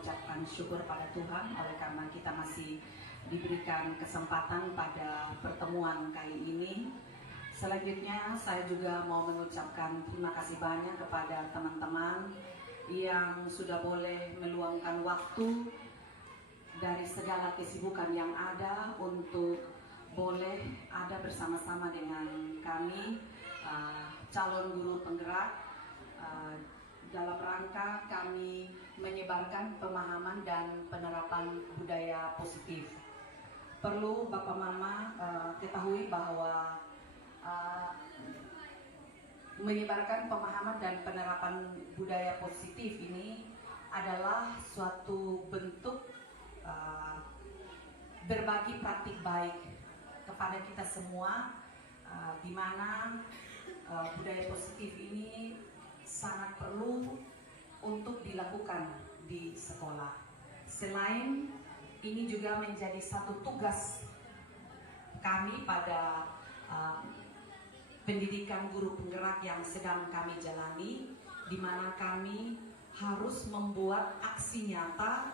mengucapkan syukur pada Tuhan oleh karena kita masih diberikan kesempatan pada pertemuan kali ini. Selanjutnya saya juga mau mengucapkan terima kasih banyak kepada teman-teman yang sudah boleh meluangkan waktu dari segala kesibukan yang ada untuk boleh ada bersama-sama dengan kami calon guru penggerak dalam rangka kami menyebarkan pemahaman dan penerapan budaya positif. Perlu Bapak Mama ketahui bahwa menyebarkan pemahaman dan penerapan budaya positif ini adalah suatu bentuk berbagi praktik baik kepada kita semua, di mana budaya positif ini sangat perlu untuk dilakukan di sekolah. Selain ini juga menjadi satu tugas kami pada pendidikan guru penggerak yang sedang kami jalani, di mana kami harus membuat aksi nyata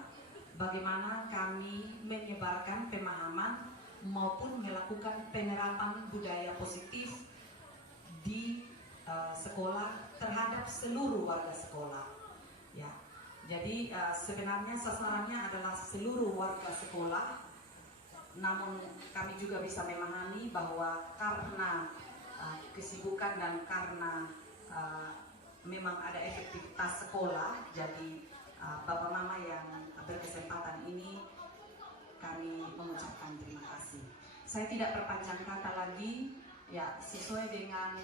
bagaimana kami menyebarkan pemahaman maupun melakukan penerapan budaya positif di sekolah terhadap seluruh warga sekolah. Ya, jadi sebenarnya sasarannya adalah seluruh warga sekolah. Namun kami juga bisa memahami bahwa karena kesibukan dan karena memang ada efektivitas sekolah, jadi Bapak Mama yang berkesempatan ini kami mengucapkan terima kasih. Saya tidak berpanjang kata lagi, ya sesuai dengan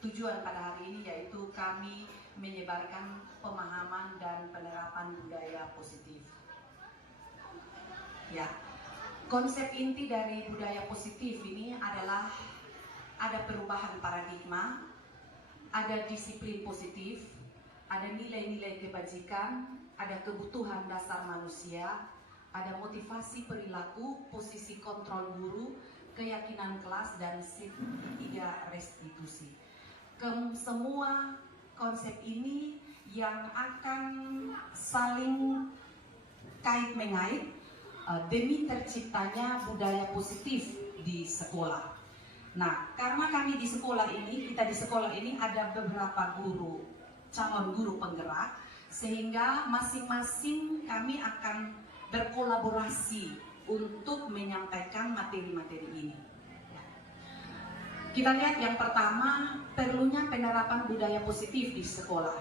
tujuan pada hari ini, yaitu kami menyebarkan pemahaman dan penerapan budaya positif. Ya, konsep inti dari budaya positif ini adalah ada perubahan paradigma, ada disiplin positif, ada nilai-nilai kebajikan, ada kebutuhan dasar manusia, ada motivasi perilaku, posisi kontrol guru, keyakinan kelas, dan tiga restitusi. Semua konsep ini yang akan saling kait-mengait demi terciptanya budaya positif di sekolah. Nah, karena kami di sekolah ini, kita di sekolah ini ada beberapa guru, calon guru penggerak, sehingga masing-masing kami akan berkolaborasi untuk menyampaikan materi-materi ini. Kita lihat yang pertama, perlunya penerapan budaya positif di sekolah.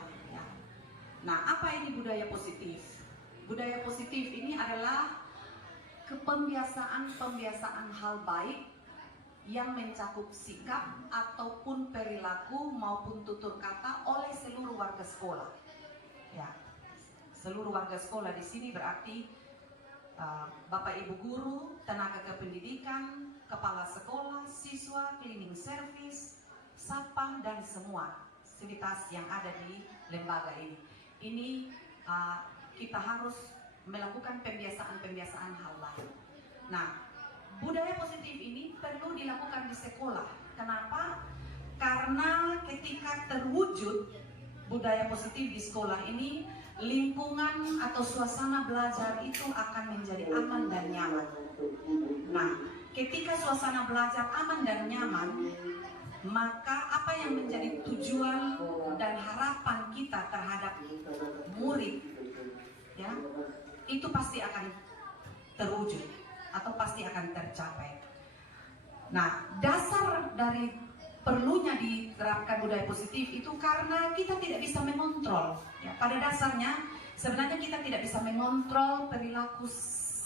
Nah, apa ini budaya positif? Budaya positif ini adalah pembiasaan hal baik yang mencakup sikap ataupun perilaku maupun tutur kata oleh seluruh warga sekolah. Ya, seluruh warga sekolah di sini berarti Bapak Ibu guru, tenaga kependidikan, kepala sekolah, siswa, cleaning service, satpam, dan semua fasilitas yang ada di lembaga ini. Ini kita harus melakukan pembiasaan hal lain. Nah, budaya positif ini perlu dilakukan di sekolah. Kenapa? Karena ketika terwujud budaya positif di sekolah ini, lingkungan atau suasana belajar itu akan menjadi aman dan nyaman. Nah, ketika suasana belajar aman dan nyaman, maka apa yang menjadi tujuan dan harapan kita terhadap murid, ya, itu pasti akan terwujud atau pasti akan tercapai. Nah, dasar dari perlunya diterapkan budaya positif itu karena kita tidak bisa mengontrol. Ya, pada dasarnya sebenarnya kita tidak bisa mengontrol perilaku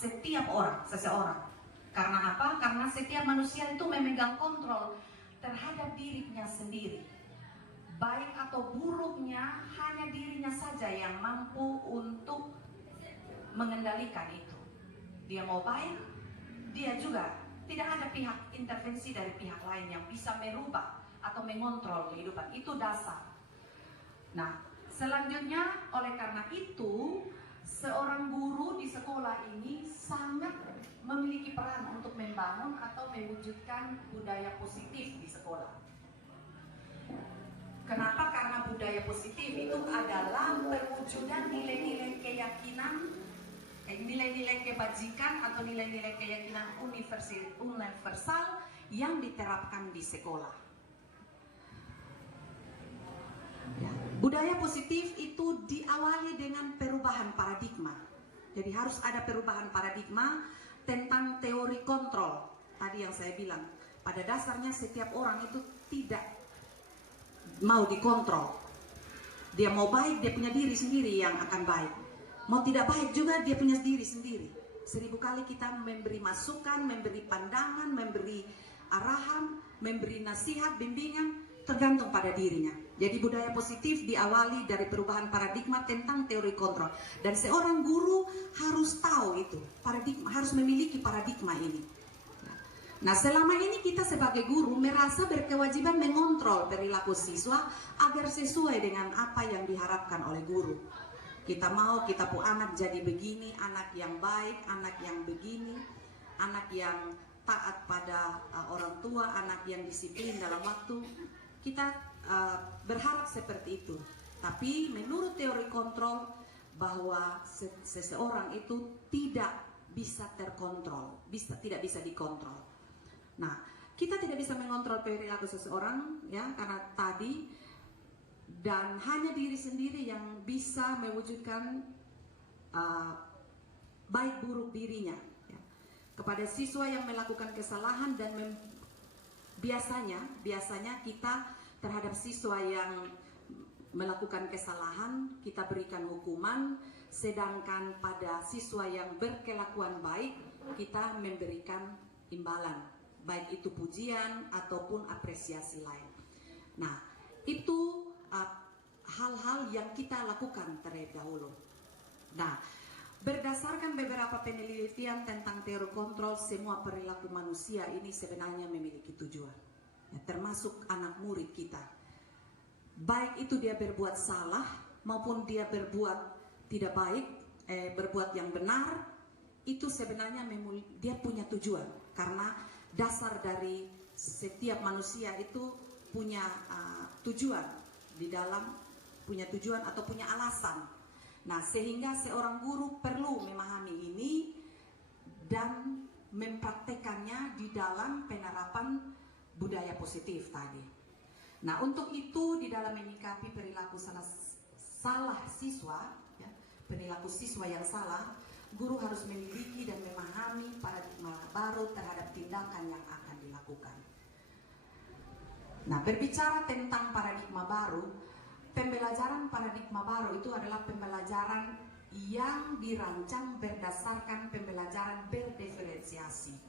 setiap orang, seseorang. Karena apa? Karena setiap manusia itu memegang kontrol terhadap dirinya sendiri. Baik atau buruknya hanya dirinya saja yang mampu untuk mengendalikan itu. Dia mau baik, dia juga tidak ada pihak intervensi dari pihak lain yang bisa merubah atau mengontrol kehidupan. Itu dasar. Nah, selanjutnya oleh karena itu seorang guru di sekolah ini sangat memiliki peran untuk membangun atau mewujudkan budaya positif di sekolah. Kenapa? Karena budaya positif itu adalah perwujudan nilai-nilai keyakinan, nilai-nilai kebajikan atau nilai-nilai keyakinan universal yang diterapkan di sekolah. Ya. Budaya positif itu diawali dengan perubahan paradigma. Jadi harus ada perubahan paradigma tentang teori kontrol. Tadi yang saya bilang, pada dasarnya setiap orang itu tidak mau dikontrol. Dia mau baik, dia punya diri sendiri yang akan baik. Mau tidak baik juga, dia punya diri sendiri. 1000 kali kita memberi masukan, memberi pandangan, memberi arahan, memberi nasihat, bimbingan, tergantung pada dirinya. Jadi budaya positif diawali dari perubahan paradigma tentang teori kontrol. Dan seorang guru harus tahu itu, paradigma, harus memiliki paradigma ini. Nah, selama ini kita sebagai guru merasa berkewajiban mengontrol perilaku siswa agar sesuai dengan apa yang diharapkan oleh guru. Kita mau kita pun anak jadi begini, anak yang baik, anak yang begini, anak yang taat pada orang tua, anak yang disiplin dalam waktu. Kita berharap seperti itu. Tapi menurut teori kontrol bahwa seseorang itu tidak bisa terkontrol, tidak bisa dikontrol. Nah, kita tidak bisa mengontrol perilaku seseorang, ya, karena tadi, dan hanya diri sendiri yang bisa mewujudkan baik buruk dirinya, ya. Kepada siswa yang melakukan kesalahan dan biasanya kita terhadap siswa yang melakukan kesalahan kita berikan hukuman, sedangkan pada siswa yang berkelakuan baik kita memberikan imbalan, baik itu pujian ataupun apresiasi lain. Nah, itu hal-hal yang kita lakukan terlebih dahulu. Nah, berdasarkan beberapa penelitian tentang teori kontrol, semua perilaku manusia ini sebenarnya memiliki tujuan, ya, termasuk anak murid kita. Baik itu dia berbuat salah maupun dia berbuat tidak baik, berbuat yang benar, itu sebenarnya dia punya tujuan. Karena dasar dari setiap manusia itu punya tujuan, di dalam punya tujuan atau punya alasan. Nah, sehingga seorang guru perlu memahami ini dan mempraktekannya di dalam penerapan budaya positif tadi. Nah, untuk itu di dalam menyikapi perilaku salah siswa, ya, perilaku siswa yang salah, guru harus memiliki dan memahami paradigma baru terhadap tindakan yang akan dilakukan. Nah, berbicara tentang paradigma baru, pembelajaran paradigma baru itu adalah pembelajaran yang dirancang berdasarkan pembelajaran berdiferensiasi,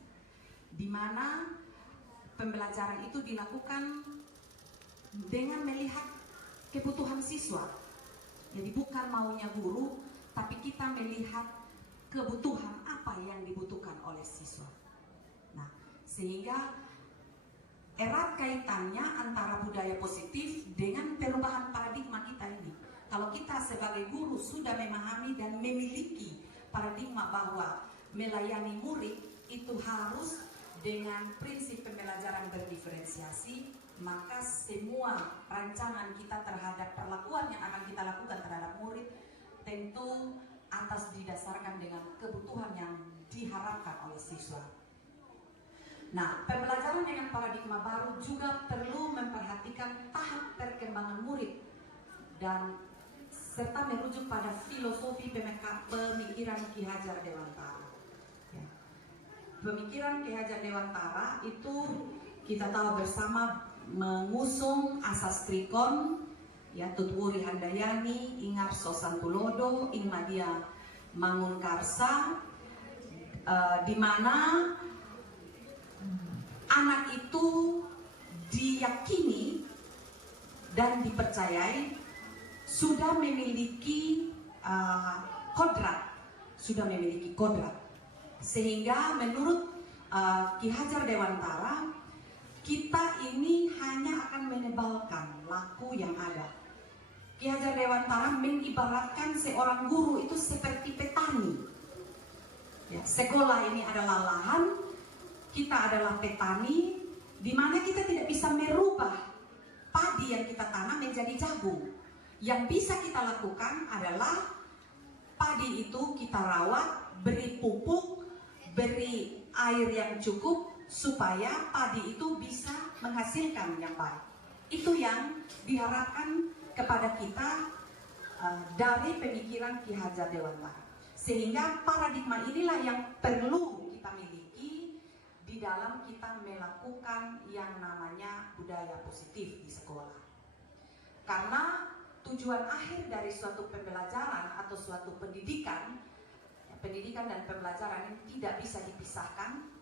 di mana pembelajaran itu dilakukan dengan melihat kebutuhan siswa. Jadi bukan maunya guru, tapi kita melihat kebutuhan apa yang dibutuhkan oleh siswa. Nah, sehingga erat kaitannya antara budaya positif dengan perubahan paradigma kita ini. Kalau kita sebagai guru sudah memahami dan memiliki paradigma bahwa melayani murid itu harus dengan prinsip pembelajaran berdiferensiasi, maka semua rancangan kita terhadap perlakuan yang akan kita lakukan terhadap murid tentu atas didasarkan dengan kebutuhan yang diharapkan oleh siswa. Nah, pembelajaran dengan paradigma baru juga perlu memperhatikan tahap perkembangan murid dan serta merujuk pada filosofi pemikiran Ki Hajar Dewantara. Ya. Pemikiran Ki Hajar Dewantara itu kita tahu bersama mengusung asas trikon, ya, Tutwuri Handayani, Ingar Sosantulodo, Ingmadia Mangunkarsa, di mana anak itu diyakini dan dipercayai sudah memiliki kodrat, sehingga menurut Ki Hajar Dewantara, kita ini hanya akan menebalkan laku yang ada. Ki Hajar Dewantara mengibaratkan seorang guru itu seperti petani. Ya, sekolah ini adalah lahan, kita adalah petani, di mana kita tidak bisa merubah padi yang kita tanam menjadi jagung. Yang bisa kita lakukan adalah padi itu kita rawat, beri pupuk, beri air yang cukup supaya padi itu bisa menghasilkan yang baik. Itu yang diharapkan kepada kita dari pemikiran Ki Hajar Dewantara. Sehingga paradigma inilah yang perlu kita miliki di dalam kita melakukan yang namanya budaya positif di sekolah. Karena tujuan akhir dari suatu pembelajaran atau suatu pendidikan, pendidikan dan pembelajaran ini tidak bisa dipisahkan.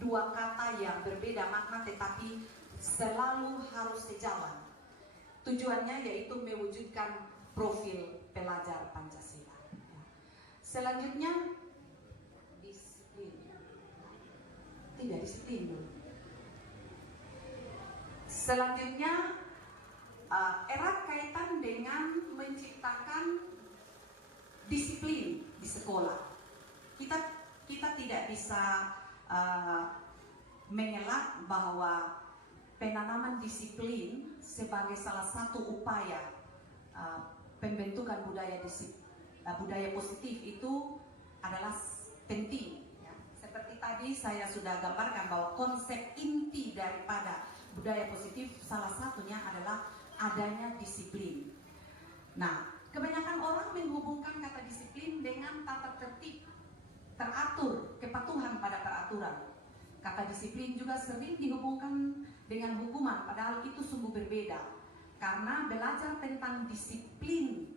Dua kata yang berbeda makna tetapi selalu harus sejalan. Tujuannya yaitu mewujudkan profil pelajar Pancasila. Selanjutnya disiplin. Tidak disiplin dulu. Selanjutnya erat kaitan dengan menciptakan disiplin di sekolah. Kita tidak bisa mengelak bahwa penanaman disiplin sebagai salah satu upaya pembentukan budaya positif itu adalah penting. Ya. Seperti tadi saya sudah gambarkan bahwa konsep inti daripada budaya positif salah satunya adalah adanya disiplin. Nah, kebanyakan orang menghubungkan kata disiplin dengan tata tertib, teratur, kepatuhan pada peraturan. Kata disiplin juga sering dihubungkan dengan hukuman, padahal itu sungguh berbeda. Karena belajar tentang disiplin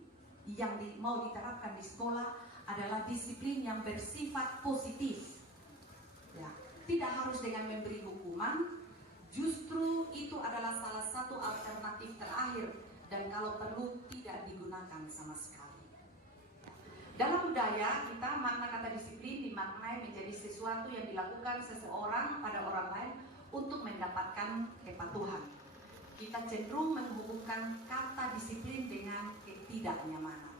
yang mau diterapkan di sekolah adalah disiplin yang bersifat positif. Ya, tidak harus dengan memberi hukuman, justru itu adalah salah satu alternatif terakhir dan kalau perlu tidak digunakan sama sekali. Dalam budaya kita makna kata disiplin dimaknai menjadi sesuatu yang dilakukan seseorang pada orang lain untuk mendapatkan kepatuhan. Kita cenderung menghubungkan kata disiplin dengan ketidaknyamanan.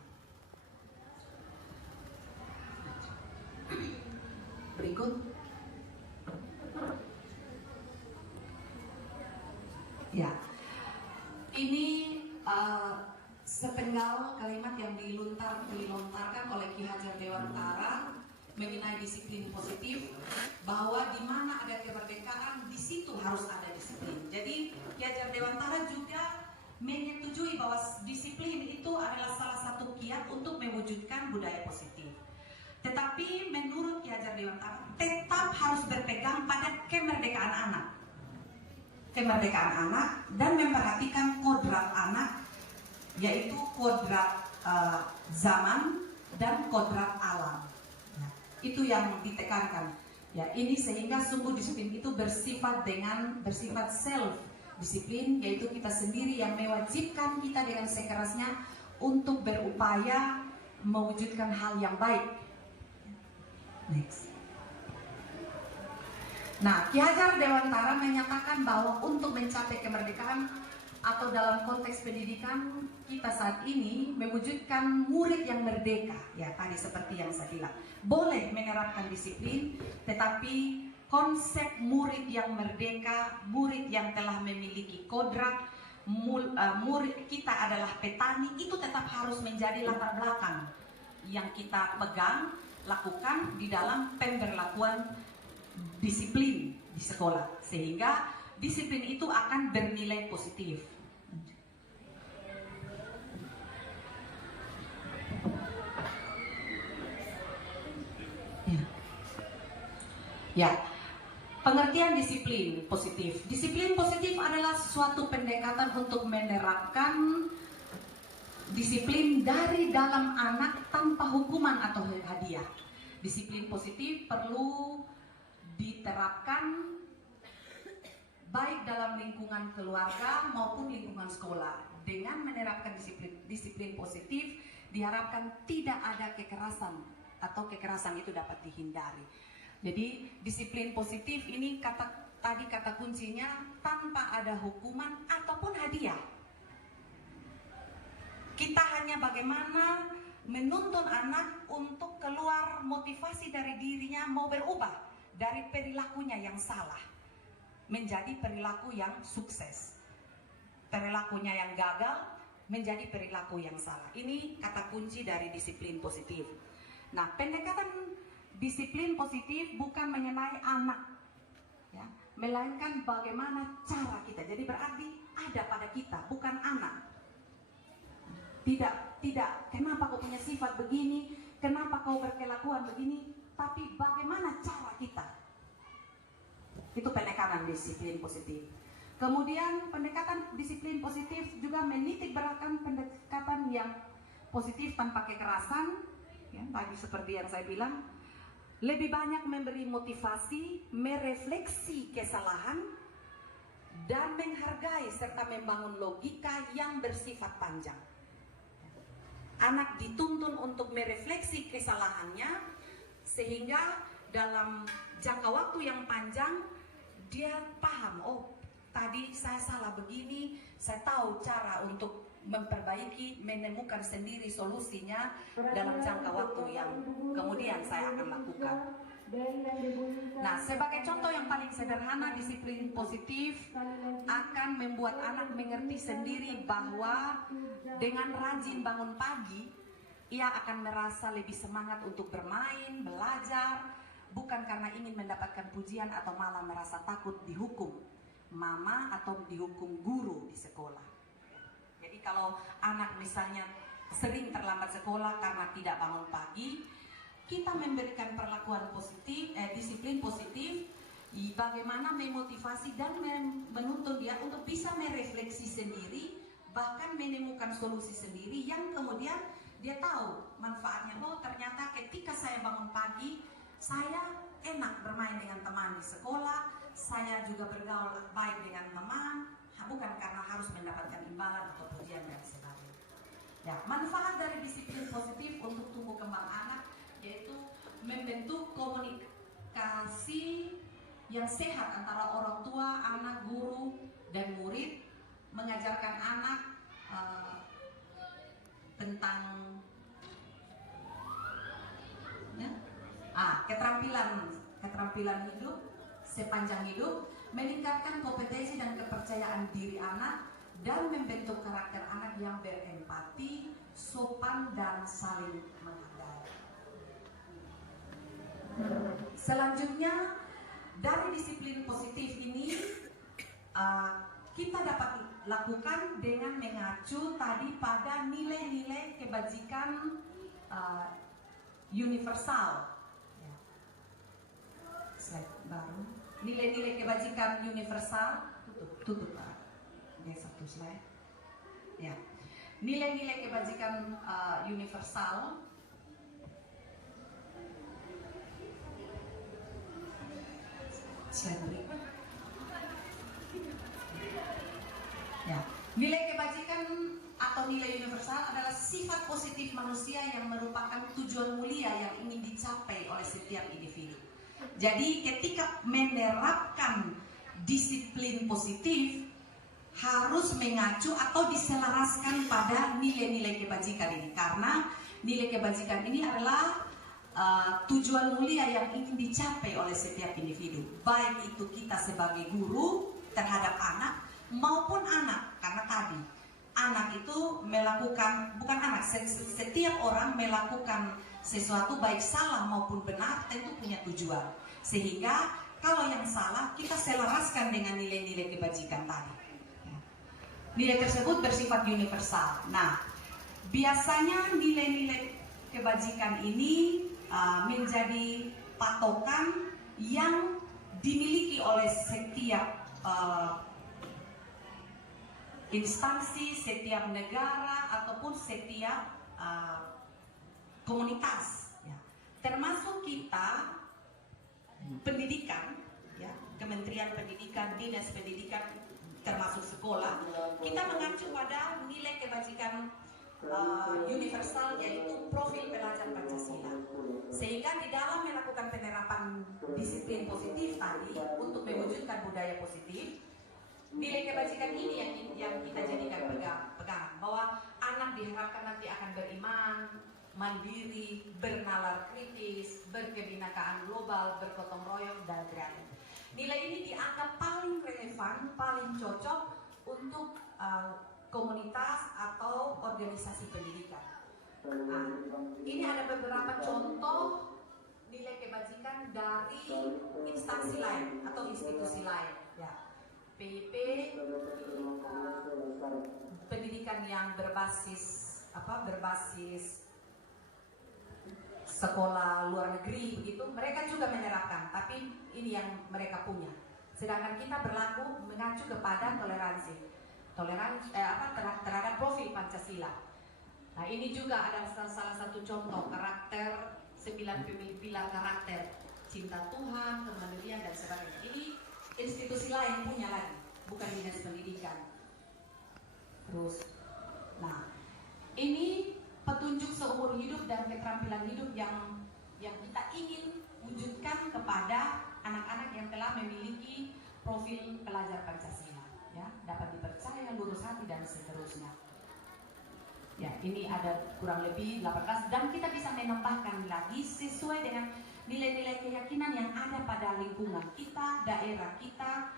Berikut. Ya, ini sepenggal kalimat yang dilontarkan oleh Ki Hajar Dewantara mengenai disiplin positif, bahwa di mana ada kemerdekaan di situ harus ada disiplin. Jadi Ki Hajar Dewantara juga menyetujui bahwa disiplin itu adalah salah satu kiat untuk mewujudkan budaya positif. Tetapi menurut Ki Hajar Dewantara tetap harus berpegang pada kemerdekaan anak. Kemerdekaan anak dan memperhatikan kodrat anak, yaitu kodrat zaman dan kodrat alam. Nah, itu yang ditekankan. Ya, ini sehingga sungguh disiplin itu bersifat self disiplin, yaitu kita sendiri yang mewajibkan kita dengan sekerasnya untuk berupaya mewujudkan hal yang baik. Next. Nah, Ki Hajar Dewantara menyatakan bahwa untuk mencapai kemerdekaan atau dalam konteks pendidikan kita saat ini mewujudkan murid yang merdeka. Ya, tadi seperti yang saya bilang, boleh menerapkan disiplin, tetapi konsep murid yang merdeka, murid yang telah memiliki kodrat, murid kita adalah petani, itu tetap harus menjadi latar belakang yang kita pegang, lakukan di dalam pemberlakuan disiplin di sekolah, sehingga disiplin itu akan bernilai positif. Ya, pengertian disiplin positif. Disiplin positif adalah suatu pendekatan untuk menerapkan disiplin dari dalam anak tanpa hukuman atau hadiah. Disiplin positif perlu diterapkan baik dalam lingkungan keluarga maupun lingkungan sekolah. Dengan menerapkan disiplin positif diharapkan tidak ada kekerasan atau kekerasan itu dapat dihindari. Jadi disiplin positif ini kata kuncinya tanpa ada hukuman ataupun hadiah. Kita hanya bagaimana menuntun anak untuk keluar motivasi dari dirinya mau berubah dari perilakunya yang salah menjadi perilaku yang sukses. perilakunya yang gagal menjadi perilaku yang salah. Ini kata kunci dari disiplin positif. Nah, pendekatan disiplin positif bukan mengenai anak, ya, melainkan bagaimana cara kita. Jadi berarti ada pada kita, bukan anak. Tidak, kenapa kau punya sifat begini, kenapa kau berkelakuan begini, tapi bagaimana cara kita. Itu pendekatan disiplin positif. Kemudian pendekatan disiplin positif juga menitik beratkan pendekatan yang positif tanpa kekerasan, ya, tadi seperti yang saya bilang, lebih banyak memberi motivasi, merefleksi kesalahan, dan menghargai serta membangun logika yang bersifat panjang. Anak dituntun untuk merefleksi kesalahannya, sehingga dalam jangka waktu yang panjang dia paham, oh tadi saya salah begini, saya tahu cara untuk memperbaiki, menemukan sendiri solusinya dalam jangka waktu yang kemudian saya akan lakukan. Nah, sebagai contoh yang paling sederhana, disiplin positif akan membuat anak mengerti sendiri bahwa dengan rajin bangun pagi, ia akan merasa lebih semangat untuk bermain, belajar, bukan karena ingin mendapatkan pujian atau malah merasa takut dihukum mama atau dihukum guru di sekolah. Jadi kalau anak misalnya sering terlambat sekolah karena tidak bangun pagi, kita memberikan perlakuan positif, disiplin positif, bagaimana memotivasi dan menuntun dia untuk bisa merefleksi sendiri, bahkan menemukan solusi sendiri yang kemudian dia tahu manfaatnya. Oh ternyata ketika saya bangun pagi, saya enak bermain dengan teman di sekolah, saya juga bergaul baik dengan teman, bukan karena harus mendapatkan imbalan atau pujian dan sebagainya. Ya, manfaat dari disiplin positif untuk tumbuh kembang anak yaitu membentuk komunikasi yang sehat antara orang tua, anak, guru, dan murid, mengajarkan anak tentang ya, keterampilan hidup sepanjang hidup, meningkatkan kompetensi dan kepercayaan diri anak, dan membentuk karakter anak yang berempati, sopan, dan saling menghargai. Selanjutnya, dari disiplin positif ini kita dapat lakukan dengan mengacu tadi pada nilai-nilai kebajikan universal. Slide baru. Nilai-nilai kebajikan universal. Tutup Pak. Ini satu slide. Ya. Nilai-nilai kebajikan universal. Slide berikut. Ya. Nilai kebajikan atau nilai universal adalah sifat positif manusia yang merupakan tujuan mulia yang ingin dicapai oleh setiap individu. Jadi ketika menerapkan disiplin positif harus mengacu atau diselaraskan pada nilai-nilai kebajikan ini, karena nilai kebajikan ini adalah tujuan mulia yang ingin dicapai oleh setiap individu, baik itu kita sebagai guru terhadap anak maupun anak, karena tadi anak itu melakukan, bukan anak, setiap orang melakukan sesuatu baik salah maupun benar tentu punya tujuan, sehingga kalau yang salah kita selaraskan dengan nilai-nilai kebajikan tadi. Nilai tersebut bersifat universal. Nah, biasanya nilai-nilai kebajikan ini menjadi patokan yang dimiliki oleh setiap instansi, setiap negara ataupun setiap komunitas, ya. Termasuk kita pendidikan, ya, Kementerian Pendidikan, Dinas Pendidikan, termasuk sekolah, kita mengacu pada nilai kebajikan universal, yaitu profil pelajar Pancasila. Sehingga di dalam melakukan penerapan disiplin positif tadi untuk mewujudkan budaya positif, nilai kebajikan ini yang kita jadikan pegangan, bahwa anak diharapkan nanti akan beriman, mandiri, bernalar kritis, berkebinekaan global, bergotong royong, dan kreatif. Nilai ini dianggap paling relevan, paling cocok untuk komunitas atau organisasi pendidikan. Nah, ini ada beberapa contoh nilai kebajikan dari instansi lain atau institusi lain. Ya, PIP pendidikan yang berbasis sekolah luar negeri begitu, mereka juga menerapkan, tapi ini yang mereka punya. Sedangkan kita berlaku mengacu kepada toleransi terhadap profil Pancasila. Nah, ini juga ada salah satu contoh karakter 9 pilar karakter: cinta Tuhan, kemandirian dan sebagainya. Ini institusi lain punya lagi, bukan dinas pendidikan. Terus, nah ini petunjuk seumur hidup dan keterampilan hidup yang kita ingin wujudkan kepada anak-anak yang telah memiliki profil pelajar Pancasila, ya, dapat dipercaya, lurus hati dan seterusnya. Ya, ini ada kurang lebih 18 dan kita bisa menambahkan lagi sesuai dengan nilai-nilai keyakinan yang ada pada lingkungan kita, daerah kita,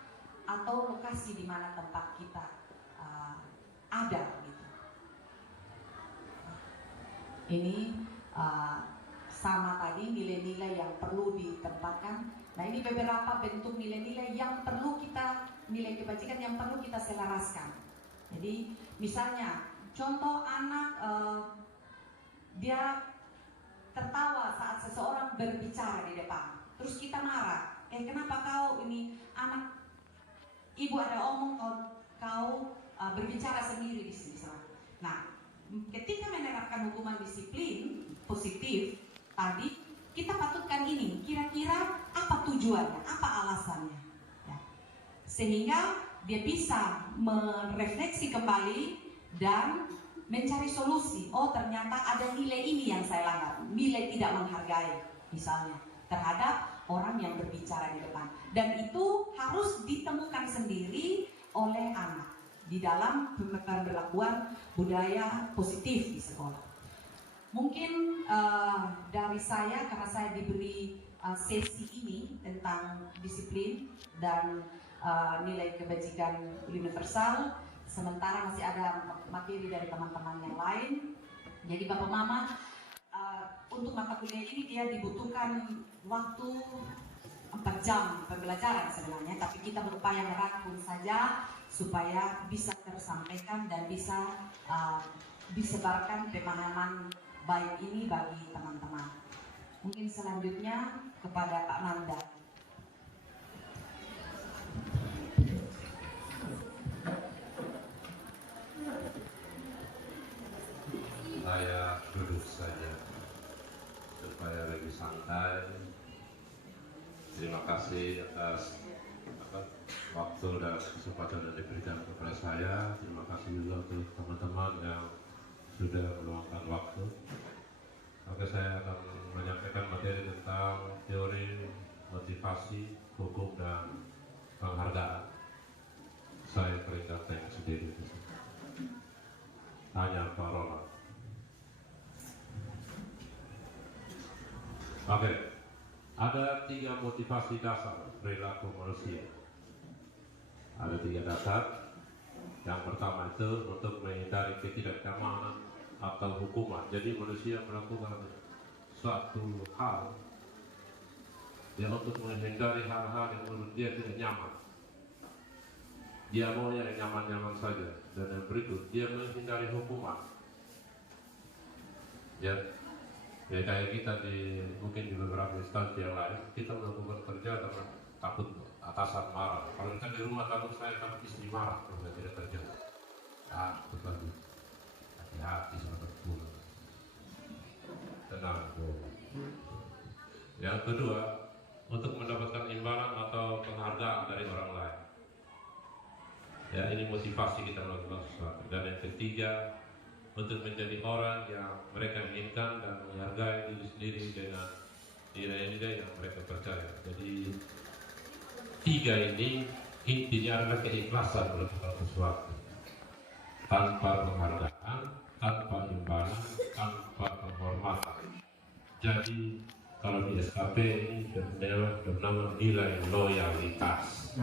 atau lokasi di mana tempat kita ada gitu. Ini sama tadi nilai-nilai yang perlu ditempatkan. Nah, ini beberapa bentuk nilai-nilai yang perlu kita, nilai kebajikan yang perlu kita selaraskan. Jadi misalnya contoh anak dia tertawa saat seseorang berbicara di depan, terus kita marah, kenapa kau ini anak, ibu ada omong kau berbicara sendiri di sini. Nah, ketika menerapkan hukuman disiplin positif tadi, kita patutkan ini, kira-kira apa tujuannya, apa alasannya, ya. Sehingga dia bisa merefleksi kembali dan mencari solusi. Oh, ternyata ada nilai ini yang saya langgar, nilai tidak menghargai misalnya terhadap orang yang berbicara di depan, dan itu harus ditemukan sendiri oleh anak di dalam pemberlakuan budaya positif di sekolah. Mungkin dari saya, karena saya diberi sesi ini tentang disiplin dan nilai kebajikan universal, sementara masih ada materi dari teman-teman yang lain. Jadi Bapak Mama, untuk mata kuliah ini dia dibutuhkan waktu 4 jam pembelajaran sebenarnya, tapi kita berupaya merangkum saja supaya bisa tersampaikan dan bisa disebarkan pemahaman baik ini bagi teman-teman. Mungkin selanjutnya kepada Pak Nanda. Saya duduk saja supaya lebih santai. Terima kasih atas waktu dan kesempatan yang diberikan kepada saya. Terima kasih juga untuk teman-teman yang sudah meluangkan waktu. Maka saya akan menyampaikan materi tentang teori motivasi, hukum dan penghargaan. Saya peringatkan sendiri. Hanya parola. Oke, ada 3 motivasi dasar perilaku manusia. Ada 3 dasar. Yang pertama itu untuk menghindari ketidaknyamanan atau hukuman. Jadi manusia melakukan suatu hal ya untuk menghindari hal-hal yang menurut dia tidak nyaman. Dia mau yang nyaman-nyaman saja. Dan yang berikut, dia menghindari hukuman. Ya, kayak kita mungkin di beberapa instansi yang lain, kita melakukan kerja karena takut atasan marah. Kalau kita di rumah takut istri marah kalau tidak kerja. Takut lagi. Hati-hati sama terpulang. Tenang. Yang kedua, untuk mendapatkan imbalan atau penghargaan dari orang lain. Ya, ini motivasi kita melakukan sesuatu. Dan yang ketiga, untuk menjadi orang yang mereka inginkan dan menghargai diri sendiri dengan nilai-nilai yang mereka percaya. Jadi 3 ini intinya adalah keikhlasan melakukan sesuatu tanpa penghargaan, tanpa imbalan, tanpa penghormatan. Jadi kalau di SKP ini bernama nilai loyalitas.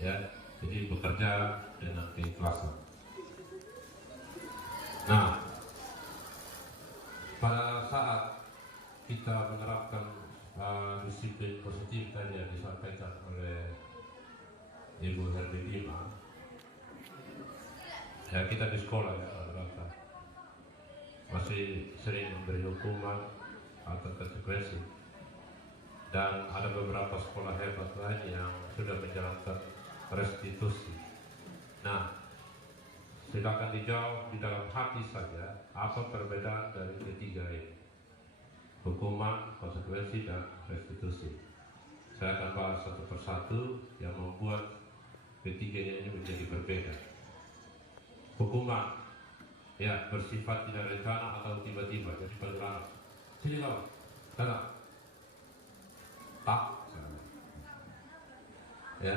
Ya, jadi bekerja dengan keikhlasan. Ibu Herlina, ya kita di sekolah ya rata-rata masih sering memberi hukuman atau konsekuensi, dan ada beberapa sekolah hebat lain yang sudah menjalankan restitusi. Nah, silakan dijawab di dalam hati saja apa perbedaan dari ketiga ini: hukuman, konsekuensi, dan restitusi. Saya akan bahas satu persatu yang membuat ketiganya ini menjadi berbeda. Hukuman, ya, bersifat tidak rencana atau tiba-tiba, jadi bergerak. Sini kau, datang. Tak, ya.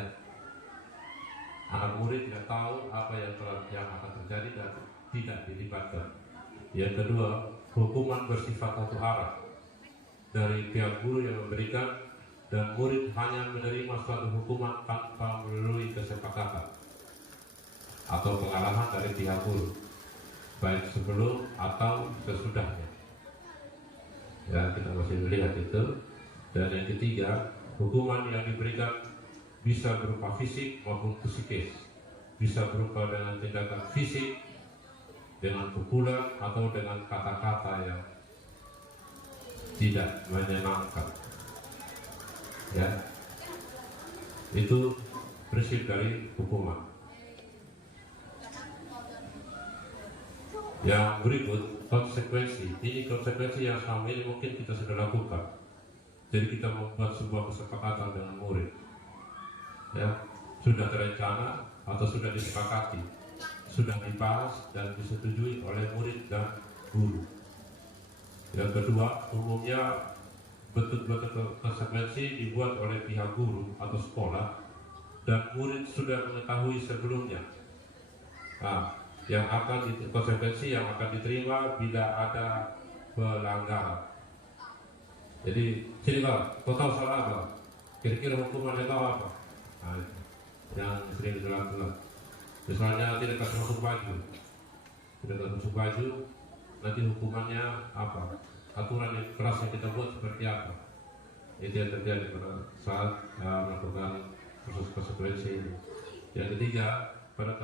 Anak murid tidak tahu apa yang akan terjadi dan tidak dilibatkan. Yang kedua, hukuman bersifat satu arah dari pihak guru yang memberikan, dan murid hanya menerima suatu hukuman tanpa melalui kesepakatan atau pengarahan dari pihak guru, baik sebelum atau sesudahnya. Ya, kita masih melihat itu. Dan yang ketiga, hukuman yang diberikan bisa berupa fisik maupun psikis, bisa berupa dengan tindakan fisik, dengan pukulan, atau dengan kata-kata yang tidak menyenangkan. Ya, itu prinsip dari hukuman. Yang berikut, konsekuensi. Ini konsekuensi yang selama ini mungkin kita sudah lakukan. Jadi kita membuat sebuah kesepakatan dengan murid, ya, sudah terencana atau sudah disepakati, sudah dibahas dan disetujui oleh murid dan guru. Yang kedua, umumnya bentuk-bentuk konsekuensi dibuat oleh pihak guru atau sekolah dan murid sudah mengetahui sebelumnya. Nah, konsekuensi yang akan diterima bila ada pelanggaran. Jadi, sini kau tahu salah apa? Kira-kira hukumannya kau apa? Nah, yang sering dilakukan. Misalnya tidak kasih masuk baju, nanti hukumannya apa? Aturan yang keras yang kita buat seperti apa? Itu yang terjadi pada saat melakukan proses konsekuensi ini. Yang ketiga, pada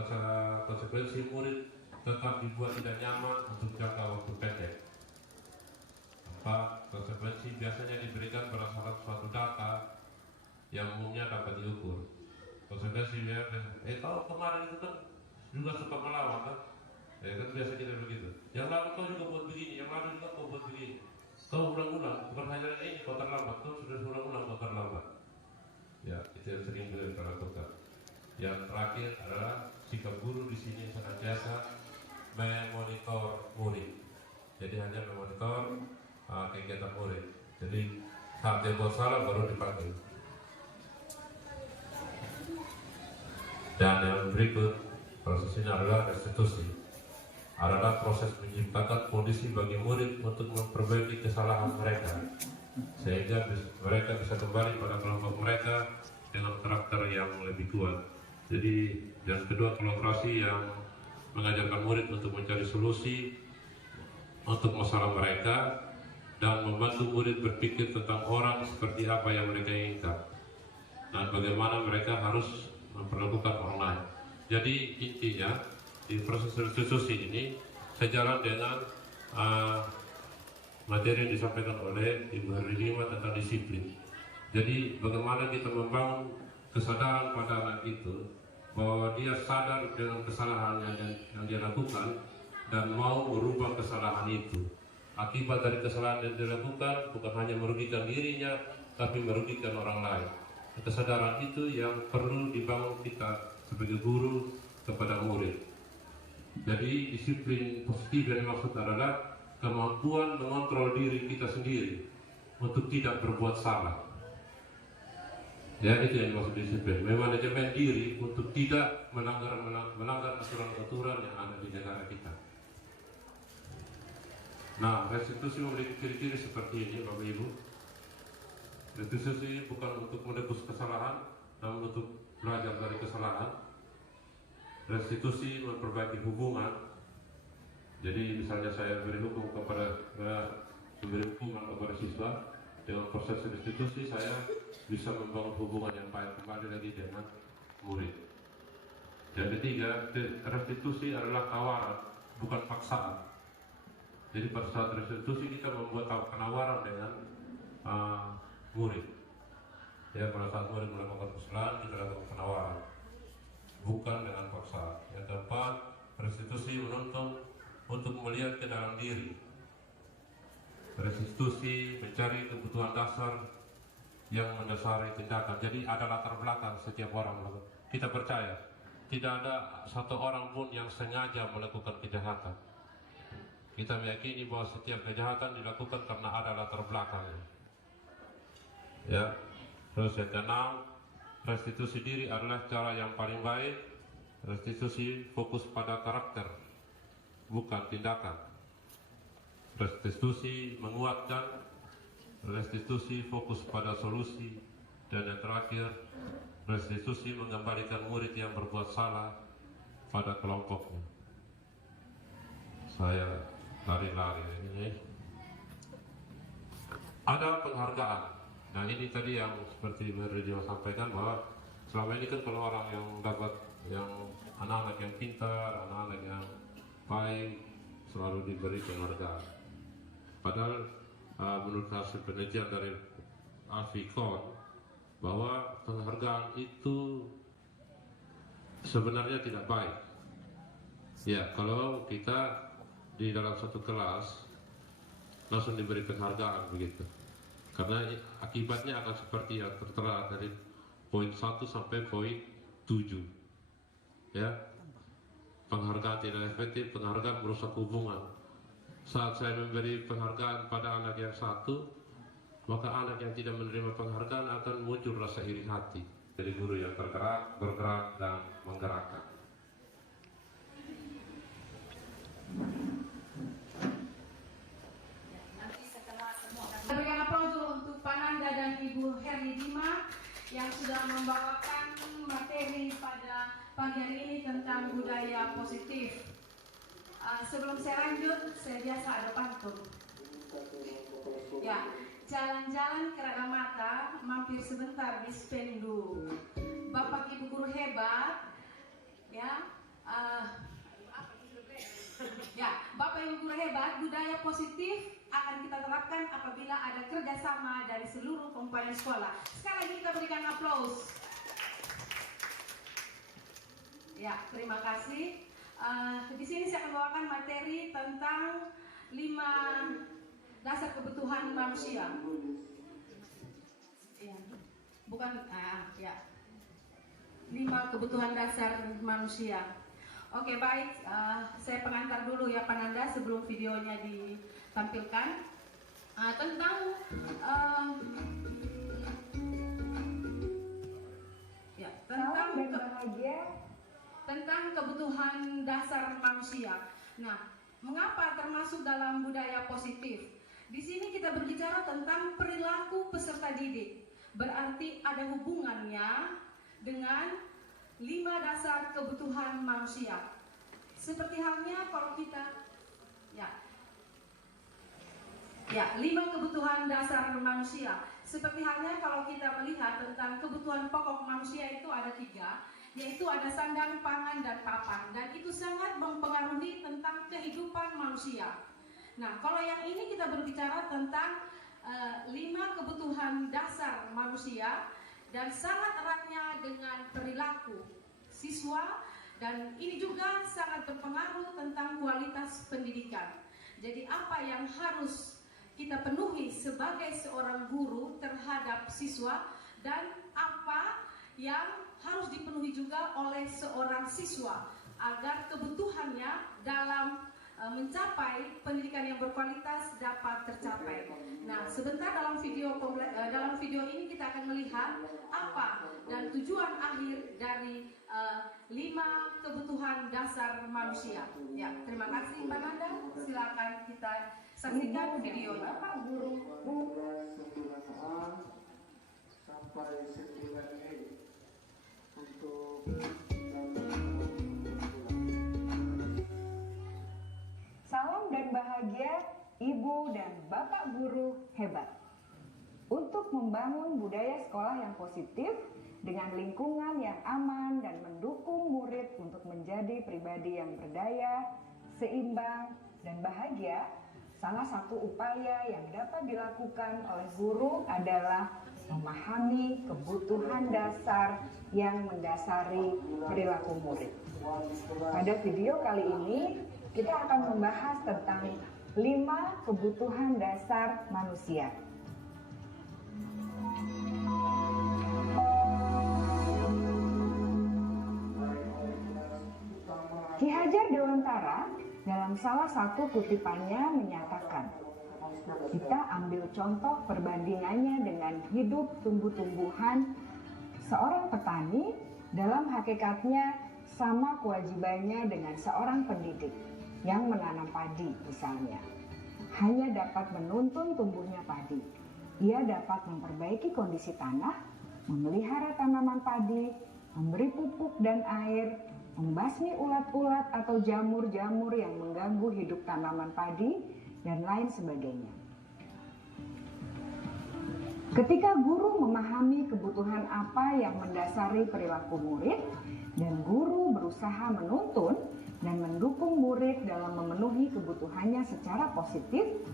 konsekuensi murid tetap dibuat tidak nyaman untuk jangka waktu pendek. Konsekuensi biasanya diberikan berdasarkan suatu data yang umumnya dapat diukur. Konsekuensinya, tahu kemarin itu kan juga suka melawan kan? Kan biasa kita begitu. Yang lalu kau juga buat begini, yang lalu juga kau buat begini. Kau ulang-ulang, bukan hanya ini kau terlambat, kau sudah ulang-ulang kau terlambat. Ya, itu yang sering kita lakukan. Yang terakhir adalah sikap guru di sini senantiasa memonitor murid. Jadi hanya memonitor kegiatan murid. Jadi saat dia buat salah baru dipanggil. Dan yang berikut prosesnya adalah restitusi. Adalah proses menciptakan kondisi bagi murid untuk memperbaiki kesalahan mereka, sehingga mereka bisa kembali pada kelompok mereka dengan karakter yang lebih kuat. Jadi yang kedua, kolaborasi yang mengajarkan murid untuk mencari solusi untuk masalah mereka dan membantu murid berpikir tentang orang seperti apa yang mereka inginkan dan bagaimana mereka harus memperlakukan orang lain. Jadi intinya di proses restitusi ini sejalan dengan materi yang disampaikan oleh Ibu Herlina tentang disiplin. Jadi bagaimana kita membangun kesadaran pada anak itu bahwa dia sadar dengan kesalahan yang dia lakukan dan mau merubah kesalahan itu. Akibat dari kesalahan yang dilakukan bukan hanya merugikan dirinya, tapi merugikan orang lain. Kesadaran itu yang perlu dibangun kita sebagai guru kepada murid. Jadi disiplin positif yang dimaksud adalah kemampuan mengontrol diri kita sendiri untuk tidak berbuat salah. Ya, itu yang dimaksud disiplin. Memanajemen diri untuk tidak melanggar aturan-aturan yang ada di negara kita. Nah, restitusi memiliki ciri-ciri seperti ini, Bapak Ibu. Restitusi bukan untuk menebus kesalahan, namun untuk belajar dari kesalahan. Restitusi memperbaiki hubungan. Jadi misalnya saya memberi hukuman kepada siswa, dengan proses restitusi saya bisa membangun hubungan yang baik kembali lagi dengan murid. Yang ketiga, restitusi adalah tawaran, bukan paksaan. Jadi pada saat restitusi kita membuat penawaran dengan murid. Ya, pada saat murid melakukan kesalahan kita lakukan penawaran, bukan dengan paksaan. Yang keempat, restitusi menuntun untuk melihat ke dalam diri. Restitusi mencari kebutuhan dasar yang mendasari tindakan. Jadi ada latar belakang setiap orang. Kita percaya tidak ada satu orang pun yang sengaja melakukan kejahatan. Kita meyakini bahwa setiap kejahatan dilakukan karena ada latar belakangnya. Ya. Terus yang keenam, restitusi diri adalah cara yang paling baik. Restitusi fokus pada karakter, bukan tindakan. Restitusi menguatkan, restitusi fokus pada solusi, dan yang terakhir, restitusi mengembalikan murid yang berbuat salah pada kelompoknya. Saya lari-lari ini. Ada penghargaan. Nah ini tadi yang seperti Merdio sampaikan bahwa selama ini kan kalau orang yang dapat, yang anak-anak yang pintar, anak-anak yang baik selalu diberi penghargaan. Padahal menurut hasil penelitian dari Afikon bahwa penghargaan itu sebenarnya tidak baik. Ya, kalau kita di dalam satu kelas langsung diberi penghargaan begitu, karena akibatnya akan seperti yang tertera dari poin 1 sampai poin 7. Ya, penghargaan tidak efektif, penghargaan merusak hubungan. Saat saya memberi penghargaan pada anak yang satu, maka anak yang tidak menerima penghargaan akan muncul rasa iri hati. Jadi guru yang tergerak, bergerak, dan menggerakkan. Berikan aplaus dulu untuk Pak Nanda dan Ibu Herni Dima yang sudah membawakan materi pada pagi hari ini tentang budaya positif. Sebelum saya lanjut, saya biasa ada pantun. Ya, jalan-jalan kerana mata, mampir sebentar di Spendu. Bapak Ibu guru hebat, ya, Bapak Ibu guru hebat, budaya positif akan kita terapkan apabila ada kerjasama dari seluruh komponen sekolah. Sekali lagi kita berikan aplaus. Ya, terima kasih. Di sini saya akan membawakan materi tentang 5 dasar kebutuhan manusia. Ya, bukan, 5 kebutuhan dasar manusia. Oke, baik, saya pengantar dulu ya Pak Nanda sebelum videonya ditampilkan. Tentang kebutuhan dasar manusia. Nah, mengapa termasuk dalam budaya positif? Di sini kita berbicara tentang perilaku peserta didik. Berarti ada hubungannya dengan 5 dasar kebutuhan manusia. Seperti halnya kalau kita 5 kebutuhan dasar manusia. Seperti halnya kalau kita melihat tentang kebutuhan pokok manusia itu ada 3, yaitu ada sandang, pangan, dan papan. Dan itu sangat mempengaruhi tentang kehidupan manusia. Nah, kalau yang ini kita berbicara tentang 5 kebutuhan dasar manusia dan sangat eratnya dengan perilaku siswa, dan ini juga sangat berpengaruh tentang kualitas pendidikan. Jadi apa yang harus kita penuhi sebagai seorang guru terhadap siswa dan apa yang harus dipenuhi juga oleh seorang siswa agar kebutuhannya dalam mencapai pendidikan yang berkualitas dapat tercapai. Nah, sebentar dalam video ini kita akan melihat apa dan tujuan akhir dari 5 kebutuhan dasar manusia. Ya, terima kasih Mbak Nanda. Silakan kita saksikan videonya. Bapak guru 9A sampai 9E untuk salam dan bahagia Ibu dan Bapak guru hebat. Untuk membangun budaya sekolah yang positif dengan lingkungan yang aman pribadi-pribadi yang berdaya, seimbang, dan bahagia, salah satu upaya yang dapat dilakukan oleh guru adalah memahami kebutuhan dasar yang mendasari perilaku murid. Pada video kali ini, kita akan membahas tentang 5 kebutuhan dasar manusia. Ki Hajar Dewantara dalam salah satu kutipannya menyatakan, kita ambil contoh perbandingannya dengan hidup tumbuh-tumbuhan. Seorang petani dalam hakikatnya sama kewajibannya dengan seorang pendidik yang menanam padi misalnya. Hanya dapat menuntun tumbuhnya padi. Ia dapat memperbaiki kondisi tanah, memelihara tanaman padi, memberi pupuk dan air, membasmi ulat-ulat atau jamur-jamur yang mengganggu hidup tanaman padi, dan lain sebagainya. Ketika guru memahami kebutuhan apa yang mendasari perilaku murid, dan guru berusaha menuntun dan mendukung murid dalam memenuhi kebutuhannya secara positif,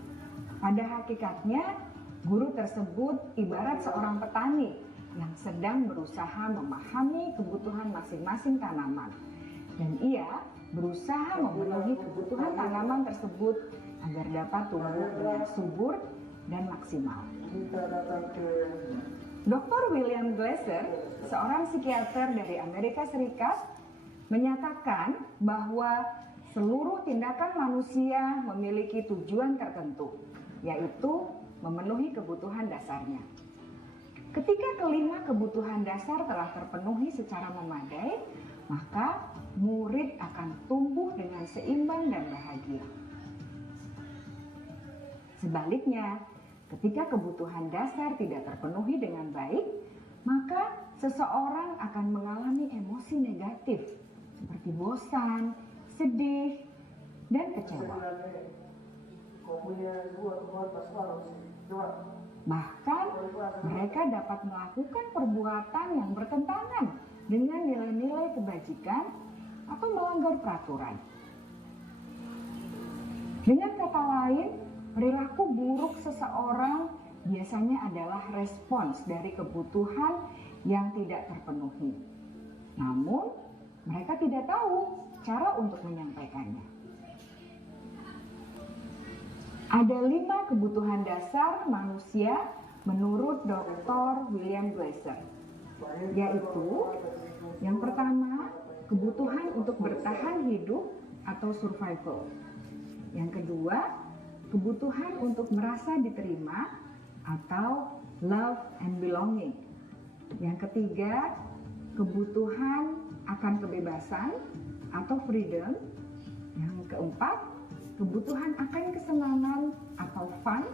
pada hakikatnya guru tersebut ibarat seorang petani yang sedang berusaha memahami kebutuhan masing-masing tanaman. Dan ia berusaha memenuhi kebutuhan tanaman tersebut agar dapat tumbuh dengan subur dan maksimal. Dr. William Glasser, seorang psikiater dari Amerika Serikat, menyatakan bahwa seluruh tindakan manusia memiliki tujuan tertentu, yaitu memenuhi kebutuhan dasarnya. Ketika kelima kebutuhan dasar telah terpenuhi secara memadai, maka murid akan tumbuh dengan seimbang dan bahagia. Sebaliknya, ketika kebutuhan dasar tidak terpenuhi dengan baik, maka seseorang akan mengalami emosi negatif seperti bosan, sedih, dan kecewa. Bahkan mereka dapat melakukan perbuatan yang bertentangan dengan nilai-nilai kebajikan atau melanggar peraturan. Dengan kata lain, perilaku buruk seseorang biasanya adalah respons dari kebutuhan yang tidak terpenuhi. Namun, mereka tidak tahu cara untuk menyampaikannya. Ada 5 kebutuhan dasar manusia menurut Dr. William Glasser, yaitu yang pertama, kebutuhan untuk bertahan hidup atau survival. Yang kedua, kebutuhan untuk merasa diterima atau love and belonging. Yang ketiga, kebutuhan akan kebebasan atau freedom. Yang keempat, kebutuhan akan kesenangan atau fun.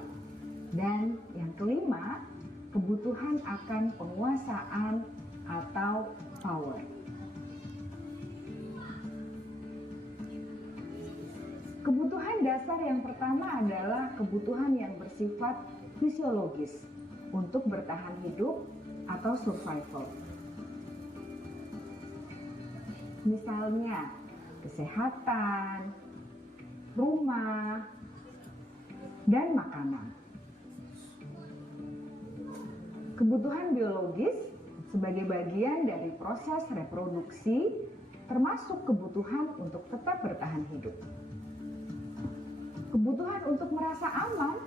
Dan yang kelima, kebutuhan akan penguasaan atau power. Kebutuhan dasar yang pertama adalah kebutuhan yang bersifat fisiologis untuk bertahan hidup atau survival. Misalnya, kesehatan, rumah, dan makanan. Kebutuhan biologis sebagai bagian dari proses reproduksi termasuk kebutuhan untuk tetap bertahan hidup. Kebutuhan untuk merasa aman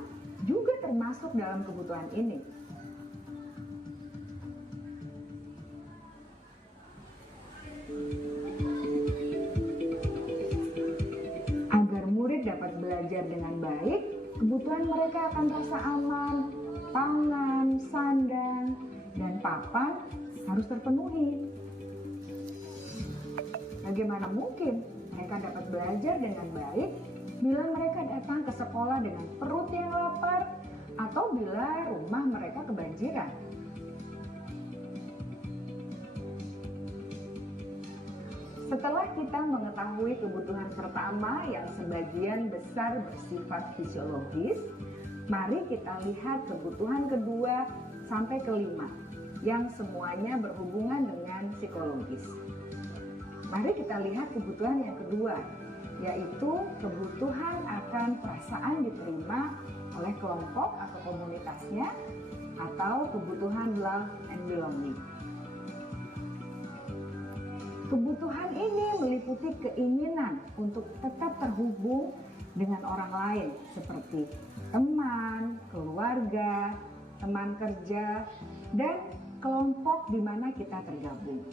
juga termasuk dalam kebutuhan ini. Agar murid dapat belajar dengan baik, kebutuhan mereka akan rasa aman, pangan, sandang, dan papan harus terpenuhi. Bagaimana mungkin mereka dapat belajar dengan baik bila mereka datang ke sekolah dengan perut yang lapar atau bila rumah mereka kebanjiran? Setelah kita mengetahui kebutuhan pertama yang sebagian besar bersifat fisiologis, mari kita lihat kebutuhan kedua sampai kelima yang semuanya berhubungan dengan psikologis. Mari kita lihat kebutuhan yang kedua, yaitu kebutuhan akan perasaan diterima oleh kelompok atau komunitasnya, atau kebutuhan love and belonging. Kebutuhan ini meliputi keinginan untuk tetap terhubung dengan orang lain seperti teman, keluarga, teman kerja, dan kelompok di mana kita tergabung.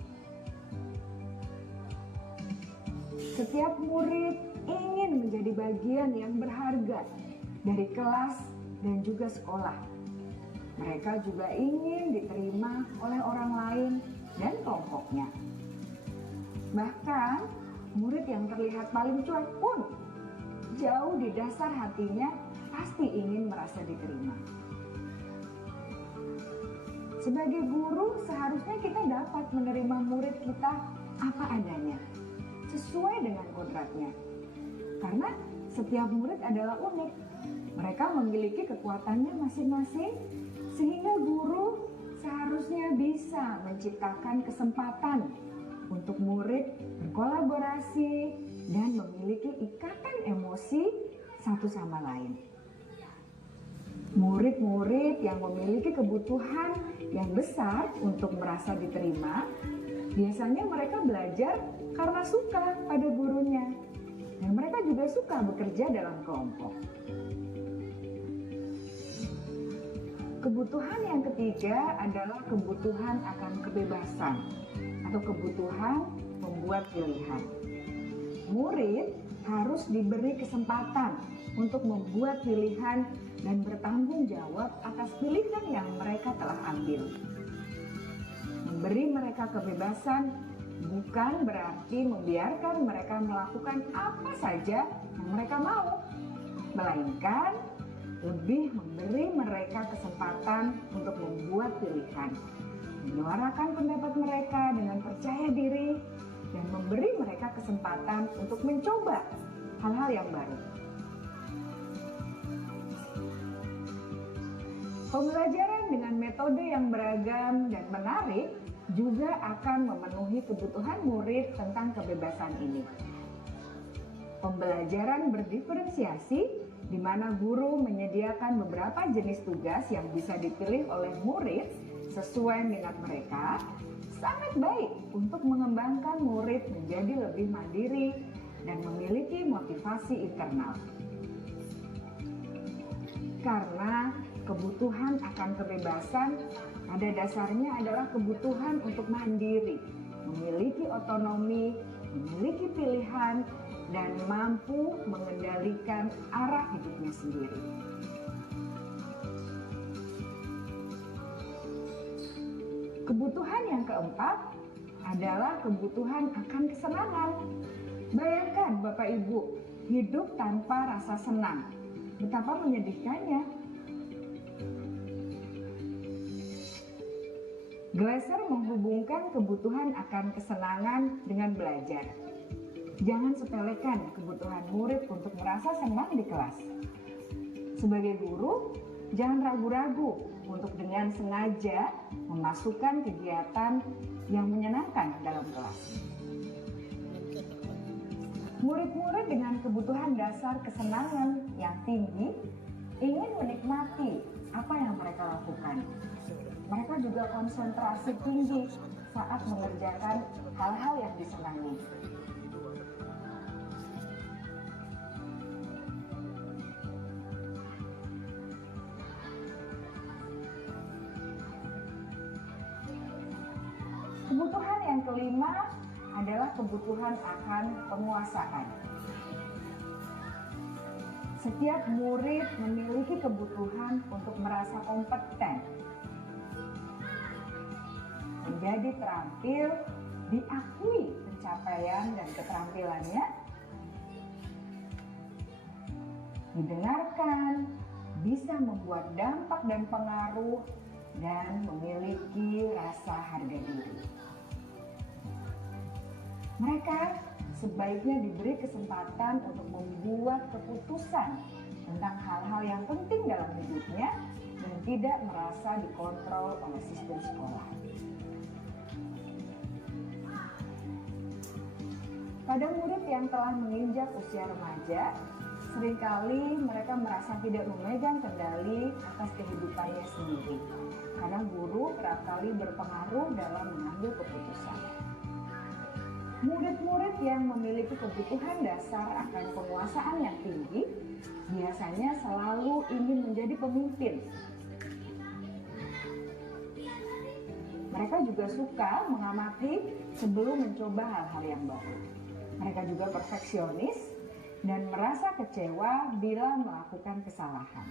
Setiap murid ingin menjadi bagian yang berharga dari kelas dan juga sekolah. Mereka juga ingin diterima oleh orang lain dan kelompoknya. Bahkan, murid yang terlihat paling cuek pun jauh di dasar hatinya pasti ingin merasa diterima. Sebagai guru, seharusnya kita dapat menerima murid kita apa adanya, sesuai dengan kodratnya. Karena setiap murid adalah unik. Mereka memiliki kekuatannya masing-masing, sehingga guru seharusnya bisa menciptakan kesempatan untuk murid berkolaborasi dan memiliki ikatan emosi satu sama lain. Murid-murid yang memiliki kebutuhan yang besar untuk merasa diterima, biasanya mereka belajar karena suka pada gurunya, dan mereka juga suka bekerja dalam kelompok. Kebutuhan yang ketiga adalah kebutuhan akan kebebasan atau kebutuhan membuat pilihan. Murid harus diberi kesempatan untuk membuat pilihan dan bertanggung jawab atas pilihan yang mereka telah ambil. Memberi mereka kebebasan bukan berarti membiarkan mereka melakukan apa saja yang mereka mau, melainkan lebih memberi mereka kesempatan untuk membuat pilihan, menyuarakan pendapat mereka dengan percaya diri, dan memberi mereka kesempatan untuk mencoba hal-hal yang baru. Pembelajaran dengan metode yang beragam dan menarik juga akan memenuhi kebutuhan murid tentang kebebasan ini. Pembelajaran berdiferensiasi, di mana guru menyediakan beberapa jenis tugas yang bisa dipilih oleh murid sesuai minat mereka, sangat baik untuk mengembangkan murid menjadi lebih mandiri dan memiliki motivasi internal. Karena kebutuhan akan kebebasan pada dasarnya adalah kebutuhan untuk mandiri, memiliki otonomi, memiliki pilihan, dan mampu mengendalikan arah hidupnya sendiri. Kebutuhan yang keempat adalah kebutuhan akan kesenangan. Bayangkan Bapak Ibu, hidup tanpa rasa senang. Betapa menyedihkannya. Glasser menghubungkan kebutuhan akan kesenangan dengan belajar. Jangan sepelekan kebutuhan murid untuk merasa senang di kelas. Sebagai guru, jangan ragu-ragu untuk dengan sengaja memasukkan kegiatan yang menyenangkan dalam kelas. Murid-murid dengan kebutuhan dasar kesenangan yang tinggi ingin menikmati apa yang mereka lakukan. Mereka juga konsentrasi tinggi saat mengerjakan hal-hal yang disenangi. Kebutuhan yang kelima adalah kebutuhan akan penguasaan. Setiap murid memiliki kebutuhan untuk merasa kompeten, menjadi terampil, diakui pencapaian dan keterampilannya, didengarkan, bisa membuat dampak dan pengaruh, dan memiliki rasa harga diri. Mereka sebaiknya diberi kesempatan untuk membuat keputusan tentang hal-hal yang penting dalam hidupnya dan tidak merasa dikontrol oleh sistem sekolah. Pada murid yang telah menginjak usia remaja, seringkali mereka merasa tidak memegang kendali atas kehidupannya sendiri, karena guru kerap kali berpengaruh dalam mengambil keputusan. Murid-murid yang memiliki kebutuhan dasar akan penguasaan yang tinggi biasanya selalu ingin menjadi pemimpin. Mereka juga suka mengamati sebelum mencoba hal-hal yang baru. Mereka juga perfeksionis dan merasa kecewa bila melakukan kesalahan.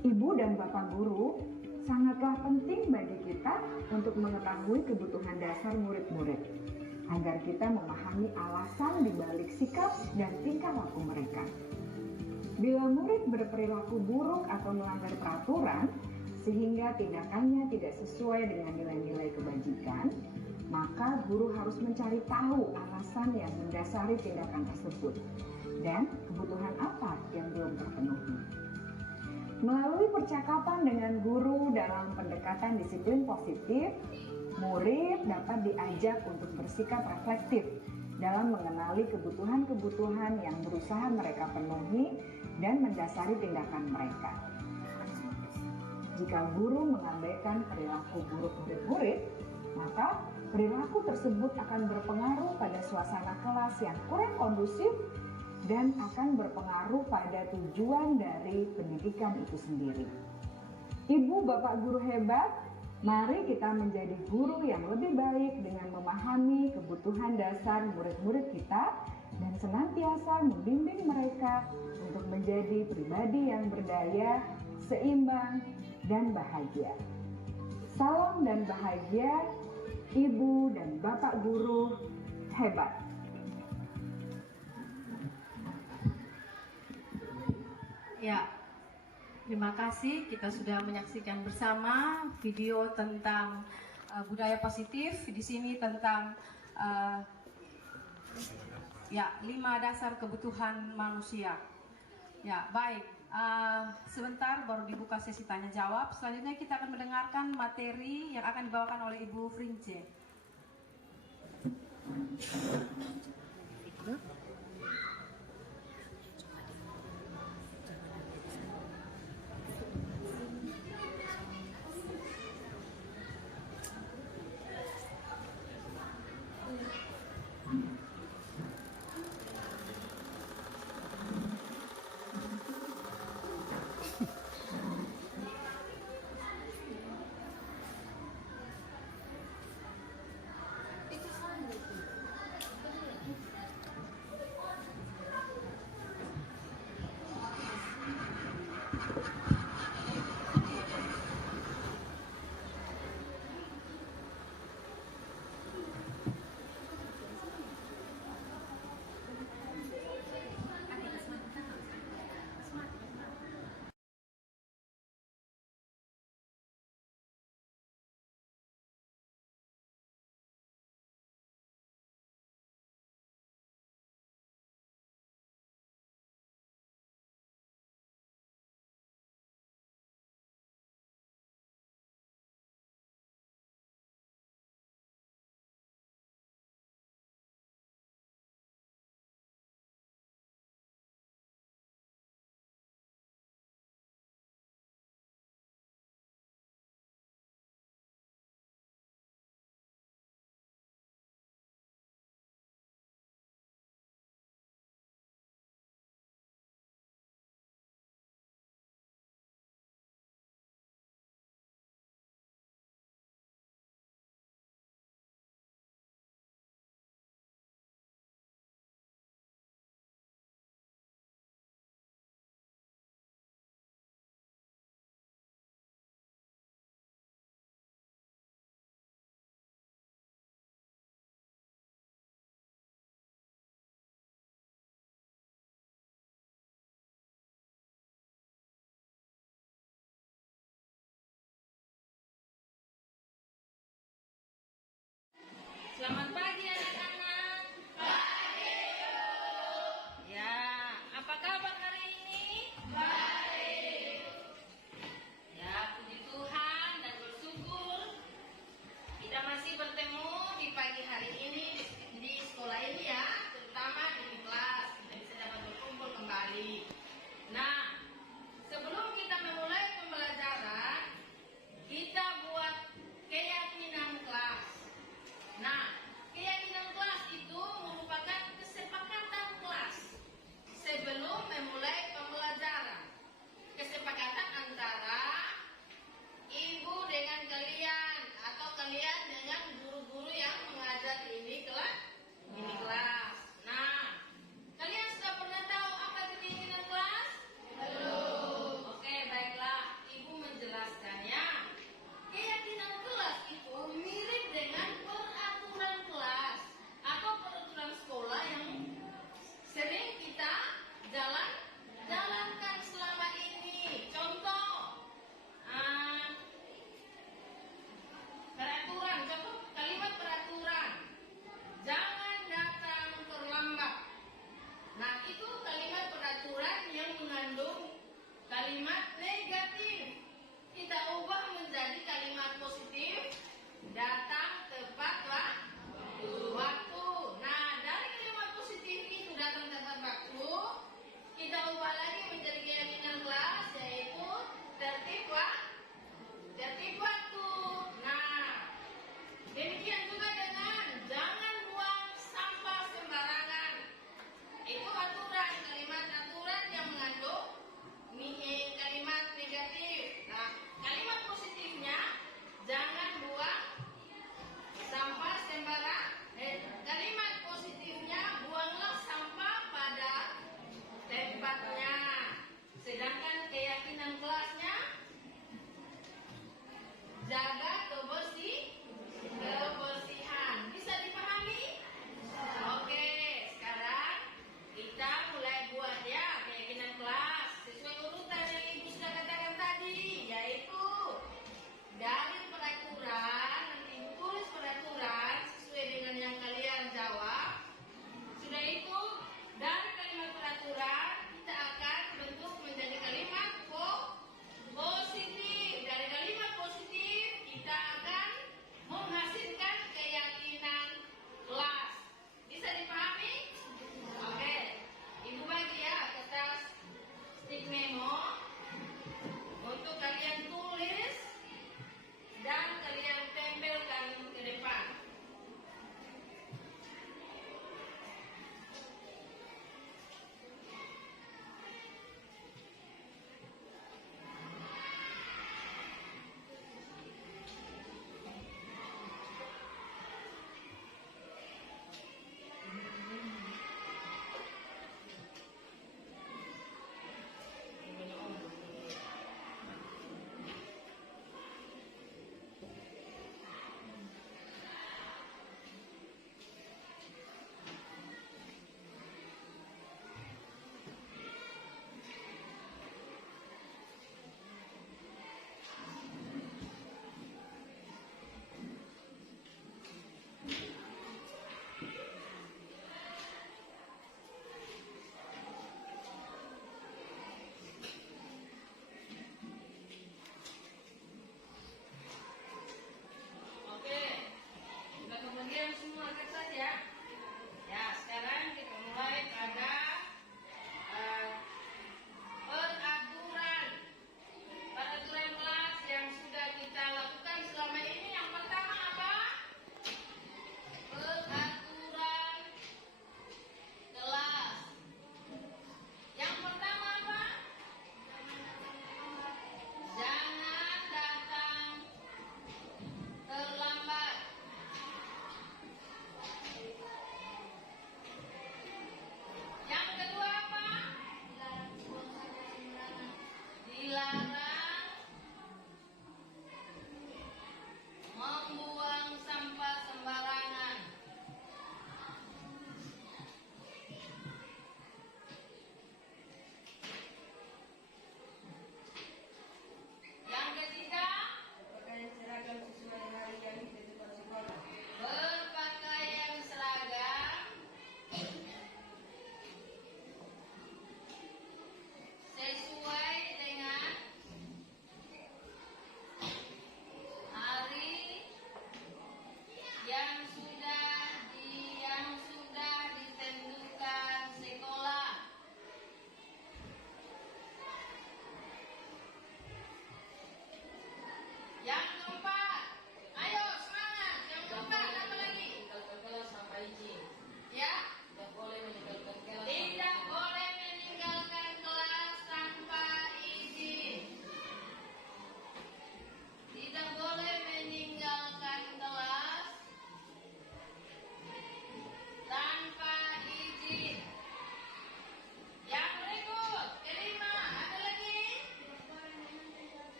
Ibu dan bapak guru sangatlah penting bagi kita untuk mengetahui kebutuhan dasar murid-murid, agar kita memahami alasan dibalik sikap dan tingkah laku mereka. Bila murid berperilaku buruk atau melanggar peraturan, sehingga tindakannya tidak sesuai dengan nilai-nilai kebajikan, maka guru harus mencari tahu alasan yang mendasari tindakan tersebut dan kebutuhan apa yang belum terpenuhi. Melalui percakapan dengan guru dalam pendekatan disiplin positif, murid dapat diajak untuk bersikap reflektif dalam mengenali kebutuhan-kebutuhan yang berusaha mereka penuhi dan mendasari tindakan mereka. Jika guru mengabaikan perilaku buruk murid-murid, maka perilaku tersebut akan berpengaruh pada suasana kelas yang kurang kondusif dan akan berpengaruh pada tujuan dari pendidikan itu sendiri. Ibu, bapak guru hebat, mari kita menjadi guru yang lebih baik dengan memahami kebutuhan dasar murid-murid kita dan senantiasa membimbing mereka untuk menjadi pribadi yang berdaya, seimbang, dan bahagia. Salam dan bahagia, Ibu dan Bapak guru hebat. Ya, terima kasih. Kita sudah menyaksikan bersama video tentang budaya positif. Di sini tentang 5 dasar kebutuhan manusia. Ya, baik. Sebentar baru dibuka sesi tanya jawab. Selanjutnya kita akan mendengarkan materi yang akan dibawakan oleh Ibu Frince.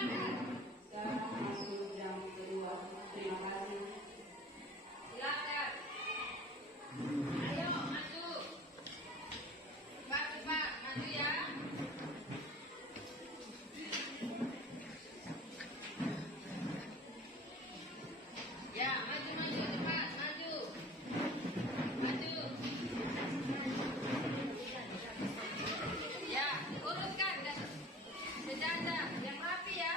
Sekarang masuk jam kedua. Terima kasih. Silakan. Ayo maju. Cepat maju ya. Ya, maju cepat maju. Maju. Ya, urutkan sejajar yang rapi ya.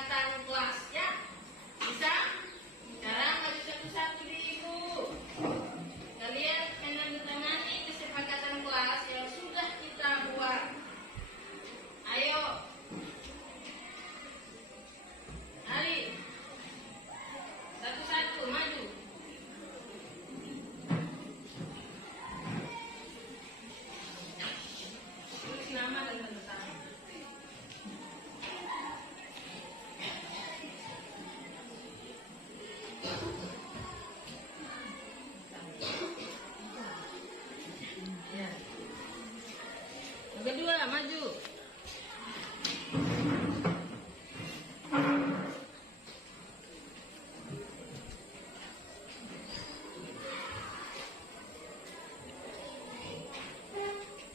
kesepakatan kelas ya. Bisa? Sekarang maju satu-satu di ibu. Kalian menandatangani kesepakatan kelas yang sudah kita buat. Ayo. Ali. Satu-satu maju. Tulis nama dan tanda tangan. Ya. Yang kedua, maju.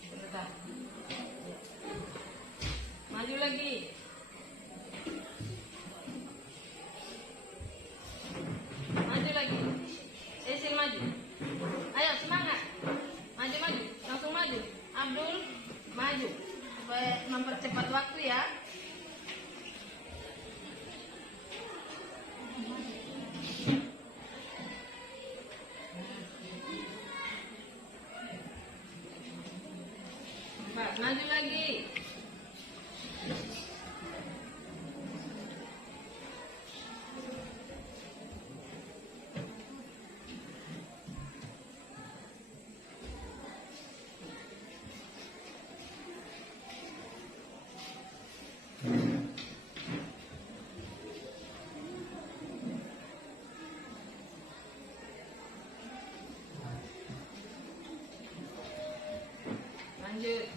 Sebentar. Maju lagi. Maju lagi. Cecil maju. Ayo semangat. Maju maju. Langsung maju. Abdul maju. Supaya mempercepat waktu ya. Mbak, maju lagi. Lanjut.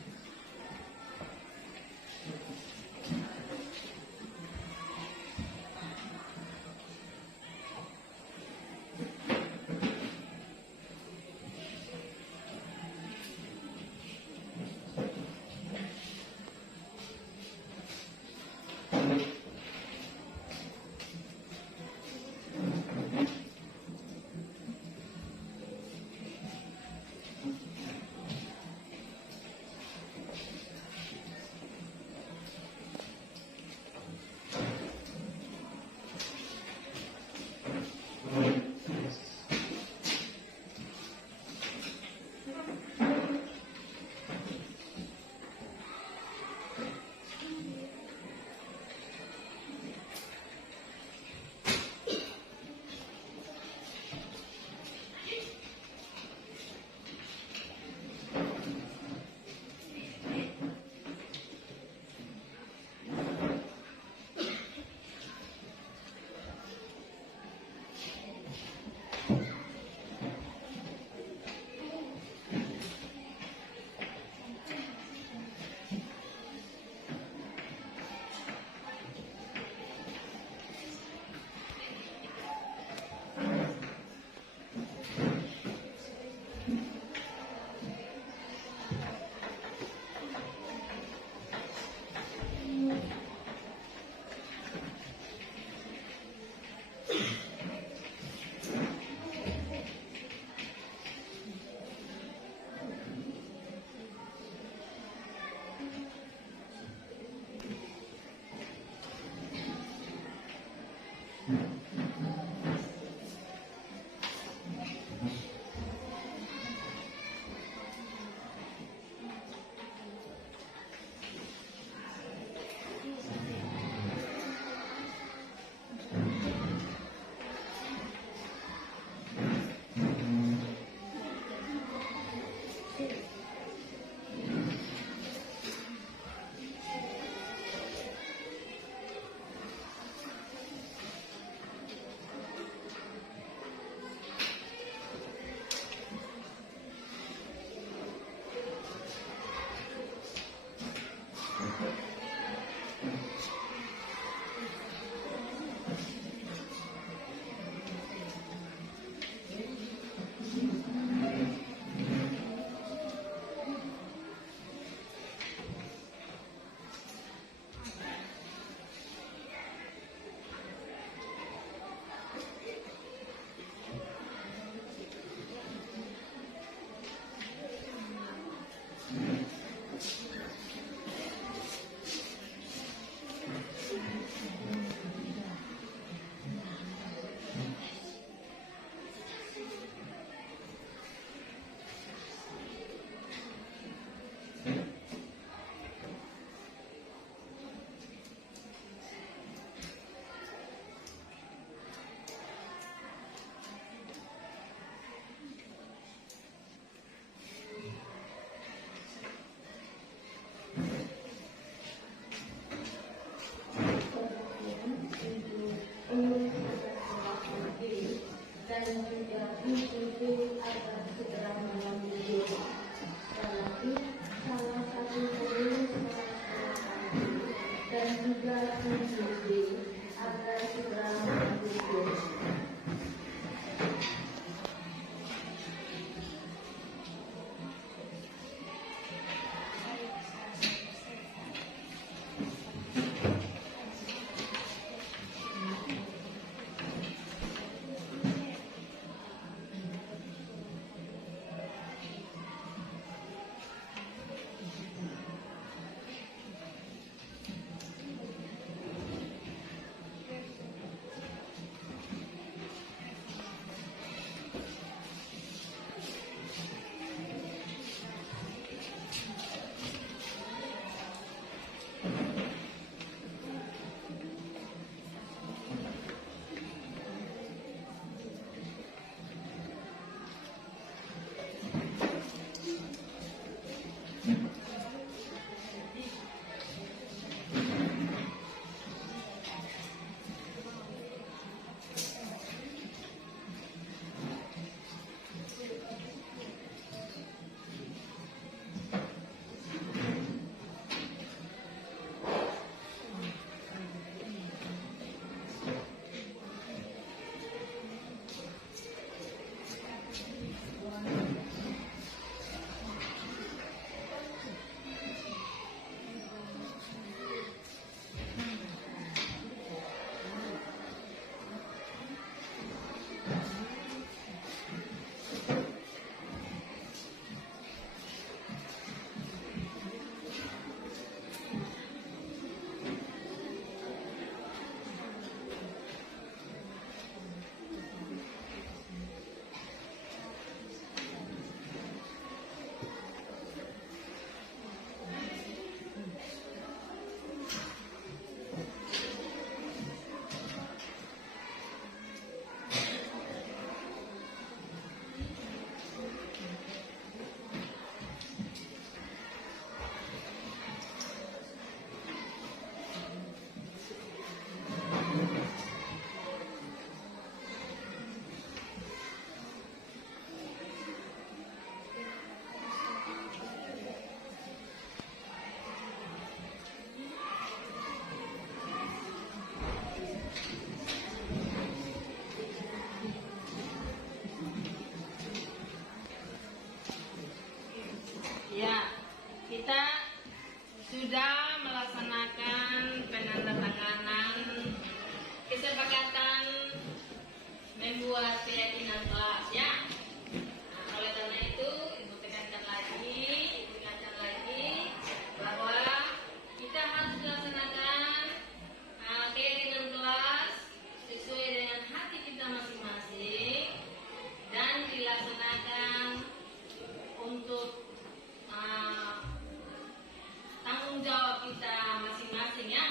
Ya, kita sudah melaksanakan penandatanganan kesepakatan membuat keyakinan kelas ya. Nah, oleh karena itu, Ibu tekankan lagi bahwa kita harus melaksanakan keyakinan kelas sesuai dengan hati kita masing-masing dan dilaksanakan untuk tanggung jawab kita masing-masing ya.